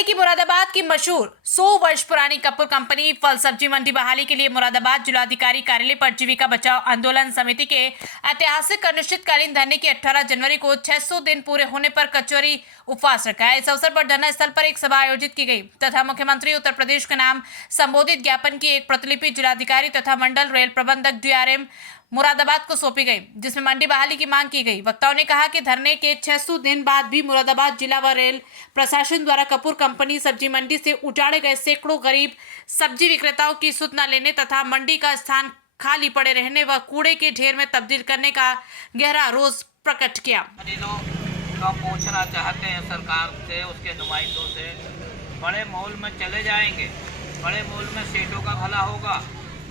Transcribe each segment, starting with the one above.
दें कि मुरादाबाद की मशहूर 100 वर्ष पुरानी कपूर कंपनी फल सब्जी मंडी बहाली के लिए मुरादाबाद जिलाधिकारी कार्यालय पर जीविका बचाओ आंदोलन समिति के ऐतिहासिक अनिश्चितकालीन धरने की 18 जनवरी को 600 दिन पूरे होने पर कचौरी उपवास रखा है। इस अवसर पर धरना स्थल पर एक सभा आयोजित की गई तथा मुख्यमंत्री उत्तर प्रदेश के नाम संबोधित ज्ञापन की एक प्रतिलिपि जिलाधिकारी तथा मंडल रेल प्रबंधक DRM मुरादाबाद को सौंपी गई, जिसमें मंडी बहाली की मांग की गई। वक्ताओं ने कहा कि धरने के 600 दिन बाद भी मुरादाबाद जिला व रेल प्रशासन द्वारा कपूर कंपनी सब्जी मंडी से उजाड़े गए सैकड़ों गरीब सब्जी विक्रेताओं की सुध न लेने तथा मंडी का स्थान खाली पड़े रहने व कूड़े के ढेर में तब्दील करने का गहरा रोष प्रकट किया। पूछना चाहते हैं सरकार से, उसके नुमाइंदों से, बड़े मॉल में चले जाएंगे, बड़े मॉल में सेठों का भला होगा,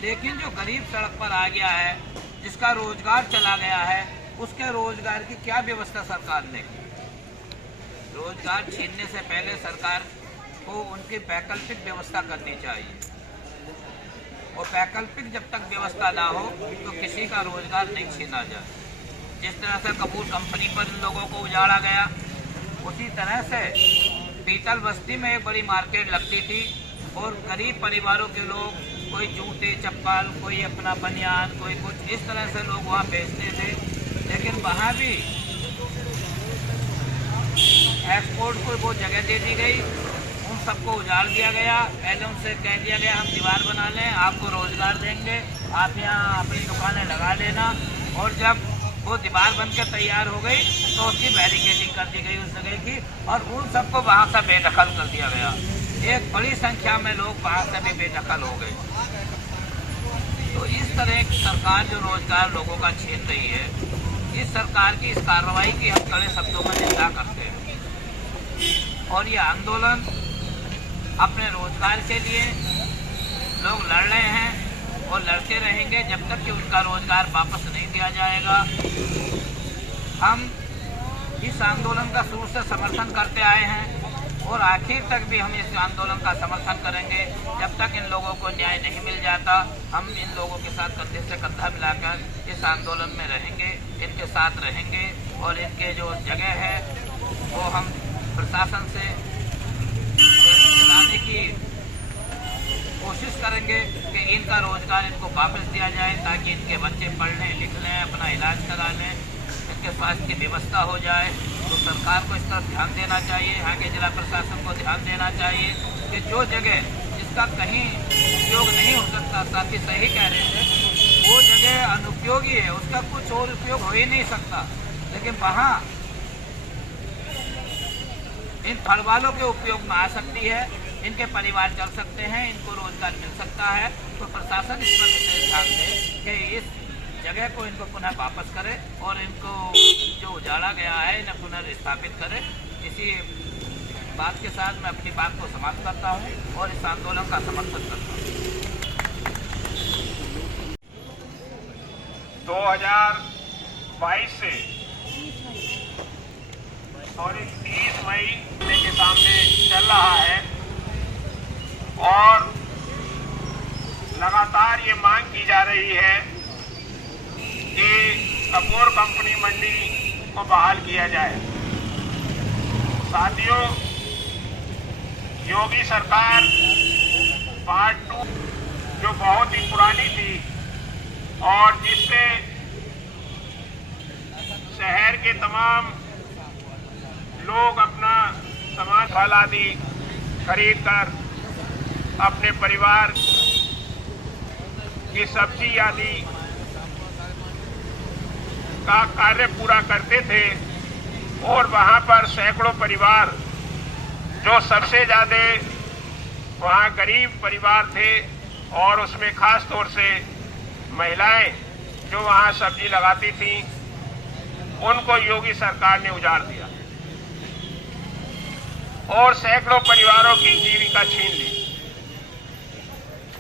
लेकिन जो गरीब सड़क पर आ गया है, जिसका रोजगार चला गया है, उसके रोजगार की क्या व्यवस्था सरकार ने की? रोजगार छीनने से पहले सरकार को उनकी वैकल्पिक व्यवस्था करनी चाहिए, और वैकल्पिक जब तक व्यवस्था ना हो तो किसी का रोजगार नहीं छीना जाए। जिस तरह से कपूर कंपनी पर इन लोगों को उजाड़ा गया, उसी तरह से पीतल बस्ती में एक बड़ी मार्केट लगती थी और गरीब परिवारों के लोग कोई जूते चप्पल, कोई अपना बनियान, कोई कुछ इस तरह से लोग वहाँ बेचते थे, लेकिन वहाँ भी एक्सपोर्ट को वो जगह दे दी गई, उन सबको उजाड़ दिया गया। पहले उनसे कह दिया गया हम दीवार बना लें, आपको रोजगार देंगे, आप यहाँ अपनी दुकानें लगा लेना, और जब वो दीवार बन के तैयार हो गई तो उसकी बैरिकेडिंग कर दी गई उस जगह की, और उन सबको वहाँ से बेदखल कर दिया गया। एक बड़ी संख्या में लोग वहाँ से भी बेदखल हो गए। तो इस तरह की सरकार जो रोजगार लोगों का छीन रही है, इस सरकार की इस कार्रवाई की हम कड़े शब्दों में निंदा करते हैं, और ये आंदोलन अपने रोजगार के लिए लोग लड़ रहे हैं और लड़ते रहेंगे जब तक कि उनका रोजगार वापस नहीं दिया जाएगा। हम इस आंदोलन का शुरू से समर्थन करते आए हैं और आखिर तक भी हम इस आंदोलन का समर्थन करेंगे। जब तक इन लोगों को न्याय नहीं मिल जाता, हम इन लोगों के साथ कंधे से कंधा मिलाकर इस आंदोलन में रहेंगे, इनके साथ रहेंगे, और इनके जो जगह है वो हम प्रशासन से दिलाने की कोशिश करेंगे कि इनका रोजगार इनको वापस दिया जाए, ताकि इनके बच्चे पढ़ लें, लिख लें, अपना इलाज करा लें, इनके स्वास्थ्य की व्यवस्था हो जाए। तो सरकार को इस तरफ ध्यान देना चाहिए, यहाँ के जिला प्रशासन को ध्यान देना चाहिए कि जो जगह जिसका कहीं उपयोग नहीं हो सकता, साथी सही कह रहे थे, वो जगह अनुपयोगी है, उसका कुछ और उपयोग हो ही नहीं सकता, लेकिन वहाँ इन फल वालों के उपयोग में आ सकती है, इनके परिवार चल सकते हैं, इनको रोजगार मिल सकता है। तो प्रशासन इस पर विशेष ध्यान दे कि इस जगह को इनको पुनः वापस करे और इनको जो उजाड़ा गया है इन्हें पुनर्स्थापित करे। इसी बात के साथ मैं अपनी बात को समाप्त करता हूँ और इस आंदोलन का समर्थन करता हूँ। 2022 से और 30 मई के सामने चल रहा है, और लगातार ये मांग की जा रही है कि कपूर कंपनी मंडी को बहाल किया जाए। साथियों, योगी सरकार पार्ट 2 जो बहुत ही पुरानी थी और जिससे शहर के तमाम लोग अपना सामान फल आदि खरीद कर अपने परिवार की सब्जी आदि का कार्य पूरा करते थे, और वहां पर सैकड़ों परिवार, जो सबसे ज्यादा वहां गरीब परिवार थे, और उसमें खास तौर से महिलाएं जो वहां सब्जी लगाती थीं, उनको योगी सरकार ने उजाड़ दिया और सैकड़ों परिवारों की जीविका छीन ली।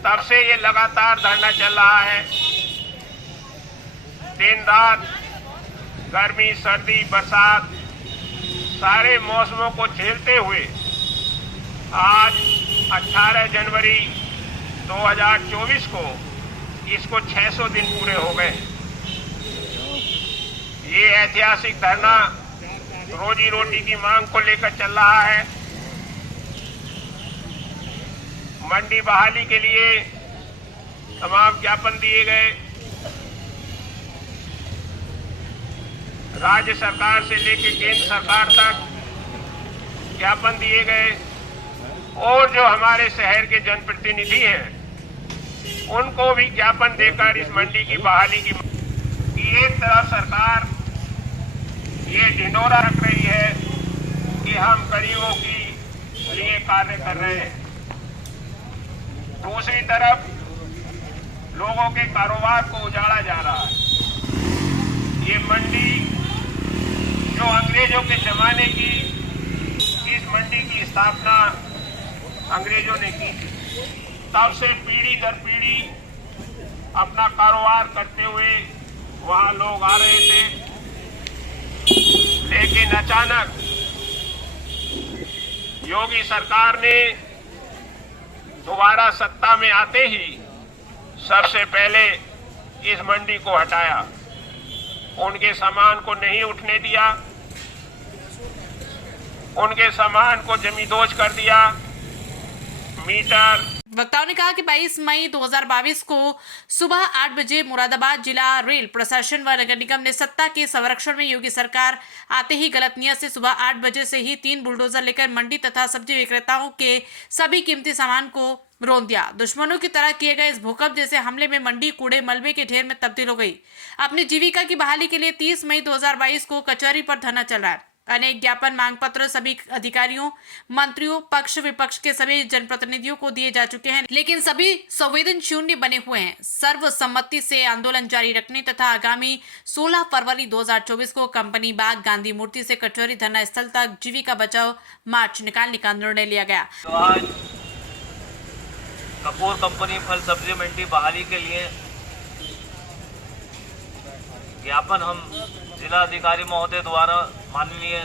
तब से ये लगातार धरना चल रहा है। दिन रात, गर्मी, सर्दी, बरसात, सारे मौसमों को झेलते हुए आज 18 जनवरी 2024 को इसको 600 दिन पूरे हो गए। ये ऐतिहासिक धरना रोजी रोटी की मांग को लेकर चल रहा है। मंडी बहाली के लिए तमाम ज्ञापन दिए गए। राज्य सरकार से लेकर केंद्र सरकार तक ज्ञापन दिए गए और जो हमारे शहर के जनप्रतिनिधि हैं उनको भी ज्ञापन देकर इस मंडी की बहाली की एक तरफ सरकार ये ढिंढोरा रख रही है कि हम गरीबों की लिए कार्य कर रहे हैं, दूसरी तरफ लोगों के कारोबार को उजाड़ा जा रहा है। ये मंडी जो अंग्रेजों के जमाने की, इस मंडी की स्थापना अंग्रेजों ने की थी, तब से पीढ़ी दर पीढ़ी अपना कारोबार करते हुए वहां लोग आ रहे थे। लेकिन अचानक योगी सरकार ने दोबारा सत्ता में आते ही सबसे पहले इस मंडी को हटाया, उनके सामान को नहीं उठने दिया, उनके सामान को जमींदोज कर दिया। मीटर वक्ताओं ने कहा कि 22 मई 2022 को सुबह 8 बजे मुरादाबाद जिला रेल प्रशासन व नगर निगम ने सत्ता के संरक्षण में योगी सरकार आते ही गलत नियत से सुबह 8 बजे से ही 3 बुलडोजर लेकर मंडी तथा सब्जी विक्रेताओं के सभी कीमती सामान को रौंद दिया। दुश्मनों की तरह किए गए इस भूकंप जैसे हमले में मंडी कूड़े मलबे के ढेर में तब्दील हो गई। अपनी जीविका की बहाली के लिए 30 मई 2022 को कचहरी पर धरना चल रहा है। अनेक ज्ञापन मांग पत्र सभी अधिकारियों, मंत्रियों, पक्ष विपक्ष के सभी जनप्रतिनिधियों को दिए जा चुके हैं, लेकिन सभी संवेदन शून्य बने हुए हैं। सर्वसम्मति से आंदोलन जारी रखने तथा आगामी 16 फरवरी 2024 को कंपनी बाग गांधी मूर्ति से कचहरी धरना स्थल तक जीविका बचाओ मार्च निकालने का निर्णय लिया गया। तो आज कपूर कंपनी फल सब्जी मंडी बहाली के लिए ज्ञापन हम जिला अधिकारी महोदय द्वारा माननीय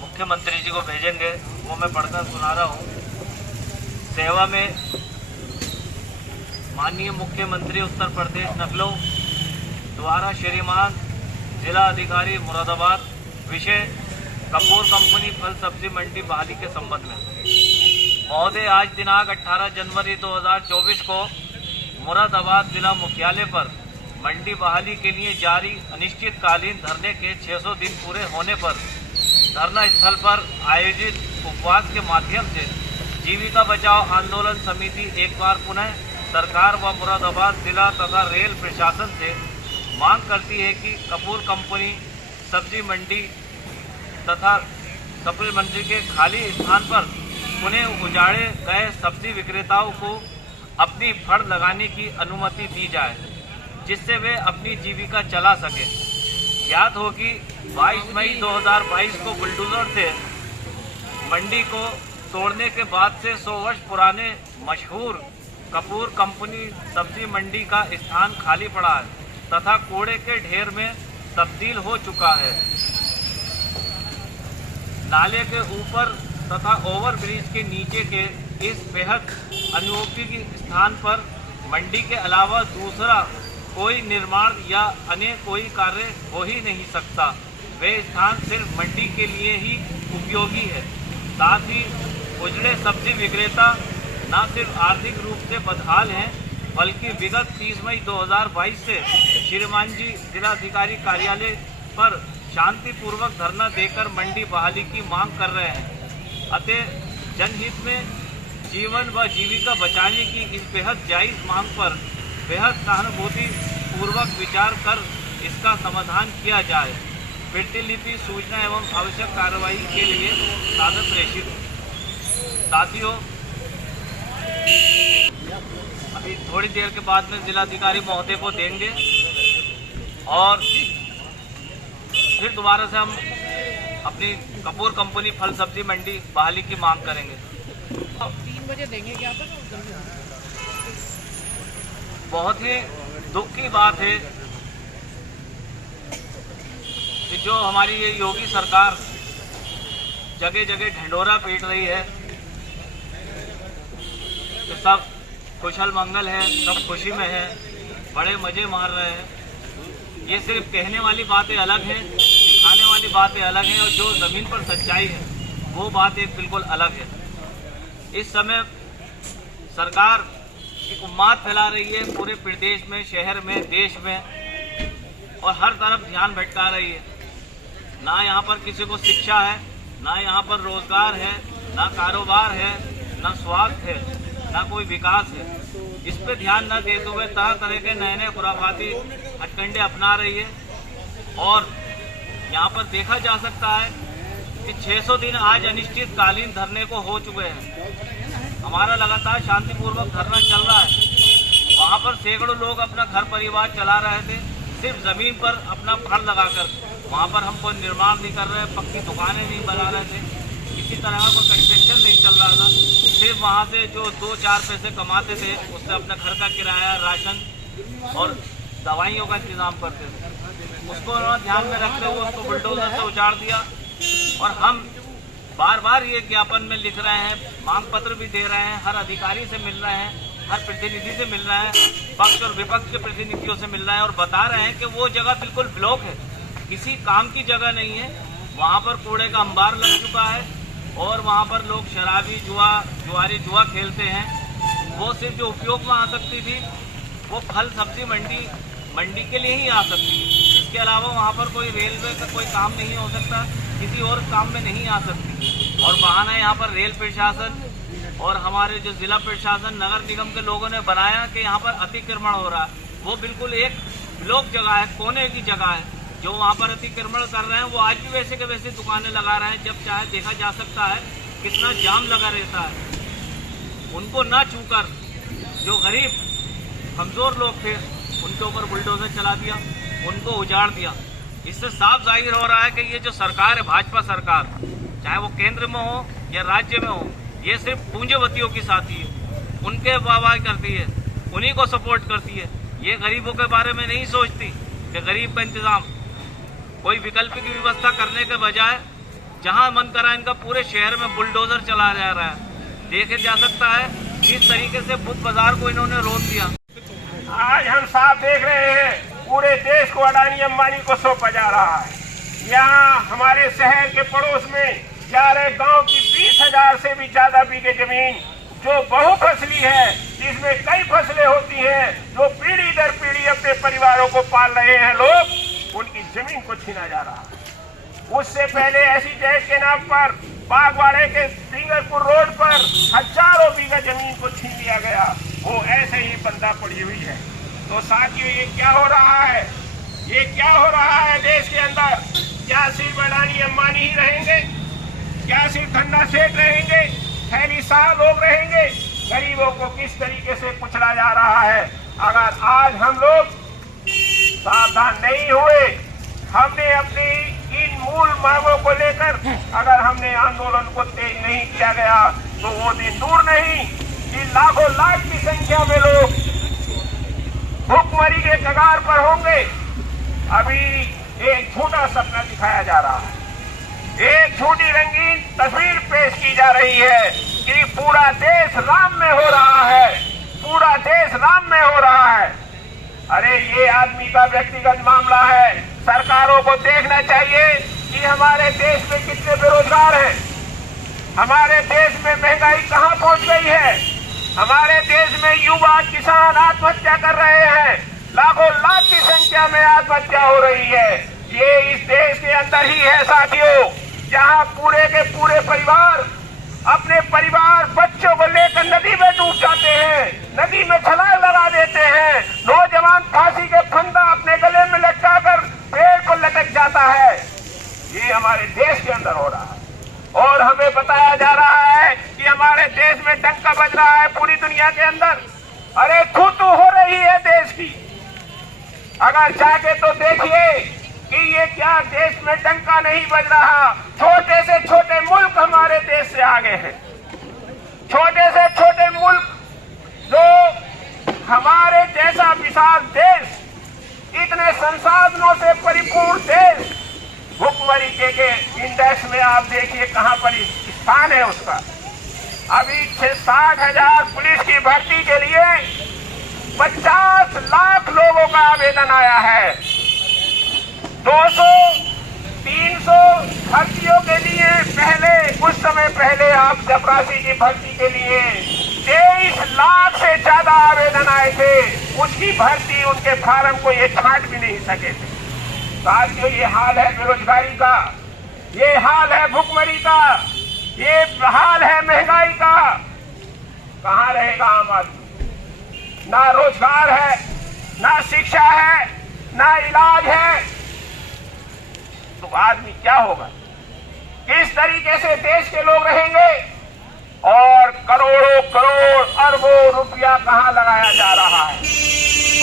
मुख्यमंत्री जी को भेजेंगे, वो मैं पढ़कर सुना रहा हूँ। सेवा में माननीय मुख्यमंत्री उत्तर प्रदेश लखनऊ द्वारा श्रीमान जिला अधिकारी मुरादाबाद विषय कपूर कंपनी फल सब्जी मंडी बहाली के संबंध में महोदय, आज दिनांक 18 जनवरी 2024 को मुरादाबाद जिला मुख्यालय पर मंडी बहाली के लिए जारी अनिश्चितकालीन धरने के 600 दिन पूरे होने पर धरना स्थल पर आयोजित उपवास के माध्यम से जीविका बचाओ आंदोलन समिति एक बार पुनः सरकार व मुरादाबाद जिला तथा रेल प्रशासन से मांग करती है कि कपूर कंपनी सब्जी मंडी तथा सब्जी मंडी के खाली स्थान पर पुनः उजाड़े गए सब्जी विक्रेताओं को अपनी फड़ लगाने की अनुमति दी जाए, जिससे वे अपनी जीविका चला सके। याद हो कि 22 मई 2022 को बुलडोजर से मंडी को तोड़ने के बाद से 100 वर्ष पुराने मशहूर कपूर कंपनी सब्जी मंडी का स्थान खाली पड़ा है तथा कूड़े के ढेर में तब्दील हो चुका है। नाले के ऊपर तथा ओवरब्रिज के नीचे के इस बेहद अनुपयोगी स्थान पर मंडी के अलावा दूसरा कोई निर्माण या अन्य कोई कार्य हो ही नहीं सकता। वे स्थान सिर्फ मंडी के लिए ही उपयोगी है। साथ ही उजड़े सब्जी विक्रेता न सिर्फ आर्थिक रूप से बदहाल हैं, बल्कि विगत 30 मई 2022 से श्रीमान जी जिलाधिकारी कार्यालय पर शांतिपूर्वक धरना देकर मंडी बहाली की मांग कर रहे हैं। अतः जनहित में जीवन व जीविका बचाने की इस बेहद जायज़ मांग पर बेहद सहानुभूति पूर्वक विचार कर इसका समाधान किया जाए। प्रतिलिपि सूचना एवं आवश्यक कार्रवाई के लिए सादर प्रेषित। साथियों, अभी थोड़ी देर के बाद में जिलाधिकारी महोदय को देंगे और फिर दोबारा से हम अपनी कपूर कंपनी फल सब्जी मंडी बहाली की मांग करेंगे। 3 बजे देंगे क्या पर? बहुत ही दुख की बात है कि जो हमारी ये योगी सरकार जगह जगह ढिंढोरा पीट रही है कि सब कुशल मंगल है, सब खुशी में है, बड़े मजे मार रहे हैं। ये सिर्फ कहने वाली बातें अलग हैं, दिखाने वाली बातें अलग हैं, और जो ज़मीन पर सच्चाई है वो बात एक बिल्कुल अलग है। इस समय सरकार एक उन्माद फैला रही है पूरे प्रदेश में, शहर में, देश में, और हर तरफ ध्यान भटका रही है। ना यहाँ पर किसी को शिक्षा है, ना यहाँ पर रोजगार है, ना कारोबार है, ना स्वास्थ्य है, ना कोई विकास है। इस पे ध्यान न देते हुए तरह तरह के नए नए खुराफाती हथकंडे अपना रही है। और यहाँ पर देखा जा सकता है कि 600 दिन आज अनिश्चितकालीन धरने को हो चुके हैं। हमारा लगातार शांतिपूर्वक धरना चल रहा है। वहाँ पर सैकड़ों लोग अपना घर परिवार चला रहे थे, सिर्फ जमीन पर अपना फड़ लगाकर। वहाँ पर हम कोई निर्माण नहीं कर रहे, पक्की दुकानें नहीं बना रहे थे, किसी तरह का कोई कंस्ट्रक्शन नहीं चल रहा था। सिर्फ वहाँ से जो 2-4 पैसे कमाते थे उससे अपने घर का किराया, राशन और दवाइयों का इंतजाम करते थे। उसको ध्यान में रखते हुए उसको बुलडोजर से उजाड़ दिया। और हम बार बार ये ज्ञापन में लिख रहे हैं, मांग पत्र भी दे रहे हैं, हर अधिकारी से मिल रहे हैं, हर प्रतिनिधि से मिल रहे हैं, पक्ष और विपक्ष के प्रतिनिधियों से मिल रहे हैं और बता रहे हैं कि वो जगह बिल्कुल ब्लॉक है, किसी काम की जगह नहीं है। वहाँ पर कूड़े का अंबार लग चुका है और वहाँ पर लोग शराबी जुआ खेलते हैं। वो सिर्फ जो उपयोग में आ सकती थी वो फल सब्जी मंडी के लिए ही आ सकती है। इसके अलावा वहाँ पर कोई रेलवे का कोई काम नहीं हो सकता, किसी और काम में नहीं आ सकती। और बहाना यहाँ पर रेल प्रशासन और हमारे जो जिला प्रशासन, नगर निगम के लोगों ने बनाया कि यहाँ पर अतिक्रमण हो रहा है। वो बिल्कुल एक ब्लॉक जगह है, कोने की जगह है। जो वहाँ पर अतिक्रमण कर रहे हैं वो आज भी वैसे के वैसे दुकानें लगा रहे हैं। जब चाहे देखा जा सकता है कितना जाम लगा रहता है। उनको ना छूकर जो गरीब कमजोर लोग थे उनके ऊपर बुलडोजर चला दिया, उनको उजाड़ दिया। इससे साफ जाहिर हो रहा है कि ये जो सरकार है, भाजपा सरकार, चाहे वो केंद्र में हो या राज्य में हो, ये सिर्फ पूंजीपतियों की साथी है। उनके वाहवाही करती है, उन्हीं को सपोर्ट करती है। ये गरीबों के बारे में नहीं सोचती कि गरीब का इंतजाम, कोई विकल्प की व्यवस्था करने के बजाय जहां मन करा इनका पूरे शहर में बुलडोजर चला जा रहा है। देखे जा सकता है किस तरीके से बुक बाजार को इन्होंने रोक दिया। आज हम साफ देख रहे हैं पूरे देश को अडानी अंबानी को सौंपा जा रहा है। यहाँ हमारे शहर के पड़ोस में 11 गांव की 20,000 से भी ज्यादा बीघे जमीन जो बहुफसली है, जिसमें कई फसलें होती हैं, जो पीढ़ी दर पीढ़ी अपने परिवारों को पाल रहे हैं लोग, उनकी जमीन को छीना जा रहा है। उससे पहले ऐसी जैज के नाम पर बागवाड़े के सिंगरपुर रोड पर हजारों बीघा जमीन को छीन लिया गया। वो ऐसे ही बंदा पड़ी हुई है। तो साथियों, ये क्या हो रहा है? ये क्या हो रहा है देश के अंदर? क्या सिर्फ अडानी अंबानी ही रहेंगे? क्या सिर्फ धन्ना सेठ रहेंगे? थैलीशाह लोग रहेंगे? गरीबों को किस तरीके से कुचला जा रहा है। अगर आज हम लोग सावधान नहीं हुए, हमने अपनी इन मूल मांगों को लेकर अगर हमने आंदोलन को तेज नहीं किया गया तो वो दिन दूर नहीं कि लाखों लाख की संख्या में लोग भूखमरी के कगार पर होंगे। अभी एक झूठा सपना दिखाया जा रहा है, एक झूठी रंगीन तस्वीर पेश की जा रही है कि पूरा देश राम में हो रहा है, पूरा देश राम में हो रहा है। अरे ये आदमी का व्यक्तिगत मामला है। सरकारों को देखना चाहिए कि हमारे देश में कितने बेरोजगार हैं, हमारे देश में महंगाई कहां पहुंच गई है, हमारे देश में युवा किसान आत्महत्या कर रहे हैं, लाखों लाख की संख्या में आत्महत्या हो रही है। ये इस देश के अंदर ही है साथियों, जहां पूरे के पूरे परिवार अपने परिवार बच्चों को लेकर नदी में डूब जाते हैं, नदी में छलांग लगा देते हैं। नौजवान फांसी के फंदा अपने गले में लटकाकर पेड़ पर लटक जाता है। ये हमारे देश के अंदर हो रहा है और हमें बताया जा रहा है कि हमारे देश में डंका बज रहा है पूरी दुनिया के अंदर। अरे थू-थू हो रही है देश की। अगर चाहे तो देखिए कि ये क्या देश में डंका नहीं बज रहा। छोटे से छोटे मुल्क हमारे देश से आगे हैं, छोटे से छोटे मुल्क जो हमारे जैसा विशाल देश, इतने संसाधनों से परिपूर्ण देश, भुखमरी के इंडेक्स में आप देखिए कहां पर स्थान है उसका। अभी 60,000 पुलिस की भर्ती के लिए 50 लाख लोगों का आवेदन आया है। 200-300 भर्तियों के लिए पहले, कुछ समय पहले आप चपरासी की भर्ती के लिए 23 लाख से ज्यादा आवेदन आए थे, उसकी भर्ती उनके फार्म को ये छांट भी नहीं सके थे। साथियों, ये हाल है बेरोजगारी का, ये हाल है भुखमरी का, ये हाल है महंगाई का। कहां रहेगा आम आदमी? ना रोजगार है, ना शिक्षा है, ना इलाज है, तो आदमी क्या होगा? किस तरीके से देश के लोग रहेंगे? और करोड़ों करोड़ अरबों रुपया कहां लगाया जा रहा है?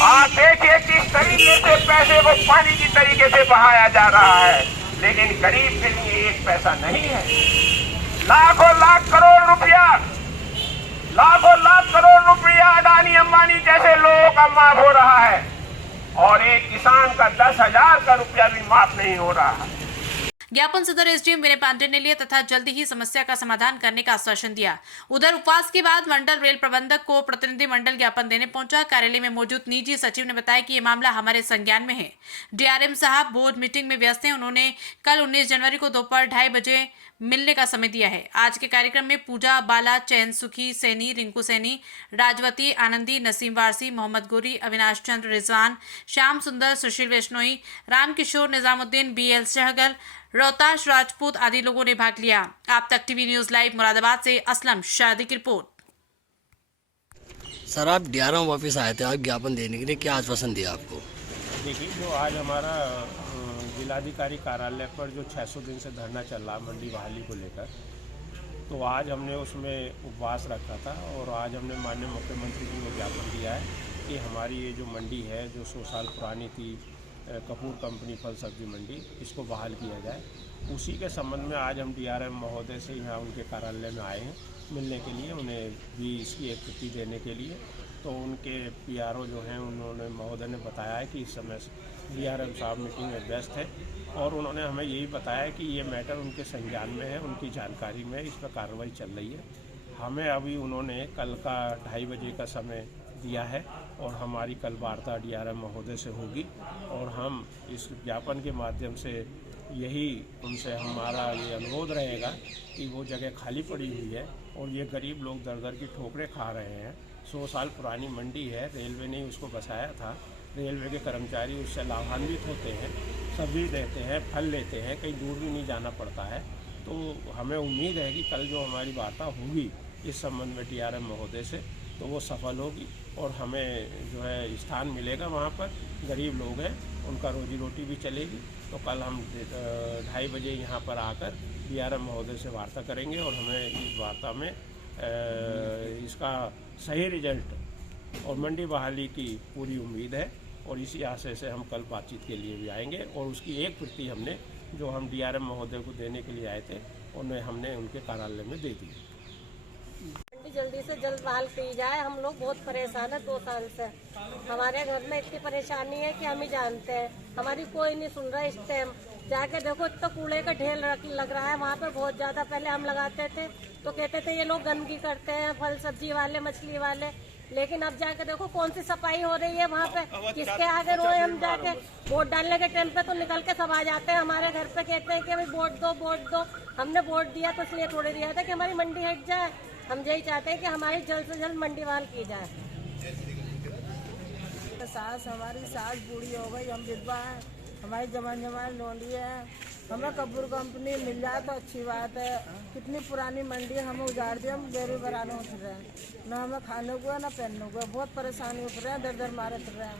आप देखिए किस तरीके से पैसे को पानी की तरीके से बहाया जा रहा है, लेकिन गरीब के लिए एक पैसा नहीं है। लाखों लाख करोड़ रुपया, लाखों लाख करोड़ रुपया अडानी अंबानी जैसे लोगों का माफ हो रहा है, और एक किसान का 10,000 का रुपया भी माफ नहीं हो रहा है। ज्ञापन सदर एसडीएम विनय पांडे ने लिया तथा जल्दी ही समस्या का समाधान करने का आश्वासन दिया। उधर उपवास के बाद मंडल रेल प्रबंधक को प्रतिनिधि मंडल ज्ञापन देने पहुंचा। कार्यालय में मौजूद निजी सचिव ने बताया कि ये मामला हमारे संज्ञान में है। डीआरएम साहब बोर्ड मीटिंग में व्यस्त हैं। उन्होंने कल 19 जनवरी को दोपहर 2:30 बजे मिलने का समय दिया है। आज के कार्यक्रम में पूजा, बाला, चैन, सुखी सैनी, रिंकू सैनी, राजवती, आनंदी, नसीम वारसी, मोहम्मद गोरी, अविनाश चंद्र, रिजवान, श्याम सुंदर, सुशील वैष्णोई, रामकिशोर, निजामुद्दीन, बीएल सहगल, रोहताश राजपूत आदि लोगों ने भाग लिया। आप तक टीवी न्यूज लाइव मुरादाबाद से असलम शादी की रिपोर्ट। सर, आप डीआरएम वापस आए थे आप ज्ञापन देने के लिए, क्या आश्वासन दिया आपको? देखिए, जो आज हमारा जिलाधिकारी कार्यालय पर जो 600 दिन से धरना चल रहा मंडी बहाली को लेकर, तो आज हमने उसमें उपवास रखा था और आज हमने माननीय मुख्यमंत्री जी को ज्ञापन दिया है कि हमारी ये जो मंडी है, जो 100 साल पुरानी थी, कपूर कंपनी फल सब्जी मंडी, इसको बहाल किया जाए। उसी के संबंध में आज हम डीआरएम महोदय से यहाँ उनके कार्यालय में आए हैं मिलने के लिए, उन्हें भी इसकी एक प्रति देने के लिए। तो उनके पीआरओ जो हैं, उन्होंने महोदय ने बताया है कि इस समय डीआरएम साहब मीटिंग में व्यस्त है, और उन्होंने हमें यही बताया कि ये मैटर उनके संज्ञान में है, उनकी जानकारी में इस पर कार्रवाई चल रही है। हमें अभी उन्होंने कल का 2:30 बजे का समय दिया है और हमारी कल वार्ता डीआरएम महोदय से होगी, और हम इस ज्ञापन के माध्यम से यही उनसे हमारा ये अनुरोध रहेगा कि वो जगह खाली पड़ी हुई है और ये गरीब लोग दर दर की ठोकरें खा रहे हैं। 100 साल पुरानी मंडी है, रेलवे ने उसको बसाया था, रेलवे के कर्मचारी उससे लाभान्वित होते हैं, सब्जी देते हैं, फल लेते हैं, कहीं दूर भी नहीं जाना पड़ता है। तो हमें उम्मीद है कि कल जो हमारी वार्ता होगी इस संबंध में डीआरएम महोदय से, तो वो सफल होगी और हमें जो है स्थान मिलेगा वहाँ पर। गरीब लोग हैं, उनका रोजी रोटी भी चलेगी। तो कल हम 2:30 बजे यहाँ पर आकर डीआरएम महोदय से वार्ता करेंगे और हमें इस वार्ता में इसका सही रिजल्ट और मंडी बहाली की पूरी उम्मीद है, और इसी आशय से हम कल बातचीत के लिए भी आएंगे। और उसकी एक प्रति हमने जो हम डीआरएम महोदय को देने के लिए आए थे, उन्हें हमने उनके कार्यालय में दे दी। जल्दी से जल्द बहाल की जाए। हम लोग बहुत परेशान है 2 साल से। हमारे घर में इतनी परेशानी है कि हम ही जानते हैं, हमारी कोई नहीं सुन रहा। इस टाइम जाके देखो, इतना कूड़े का ढेर लग रहा है वहाँ पे बहुत ज्यादा। पहले हम लगाते थे तो कहते थे ये लोग गंदगी करते हैं, फल सब्जी वाले, मछली वाले, लेकिन अब जाके देखो कौन सी सफाई हो रही है वहाँ पे। किसके आगे रोए हम जाके? वोट डालने के टाइम पे तो निकल के सब आ जाते हैं हमारे घर पे, कहते हैं कि भाई वोट दो वोट दो। हमने वोट दिया तो इसलिए थोड़े दिया था कि हमारी मंडी हट जाए। हम यही चाहते हैं कि हमारी जल्द से जल्द मंडी बहाल की जाए। हमारी सास बूढ़ी हो गई, हम विधवा हैं, हमारी जवान लोंडी है। हमें कपूर कंपनी मिल जाए तो अच्छी बात है। कितनी पुरानी मंडी है, हमें उजाड़ दिया, हम बेरी बराने उठ रहे हैं, ना हमें खाने को है ना पहनने को है। बहुत परेशानी उठ रहे हैं, दर दर मारे उठ रहे हैं।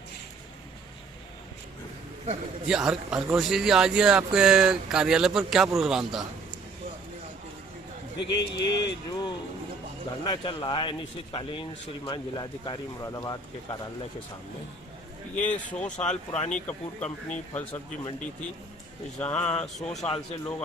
जी हरकोशी जी, आज ये आपके कार्यालय पर क्या प्रोग्राम था? देखिए, ये जो धरना चल रहा है अनिश्चितकालीन श्रीमान जिलाधिकारी मुरादाबाद के कार्यालय के सामने, ये 100 साल पुरानी कपूर कंपनी फल सब्जी मंडी थी, जहाँ 100 साल से लोग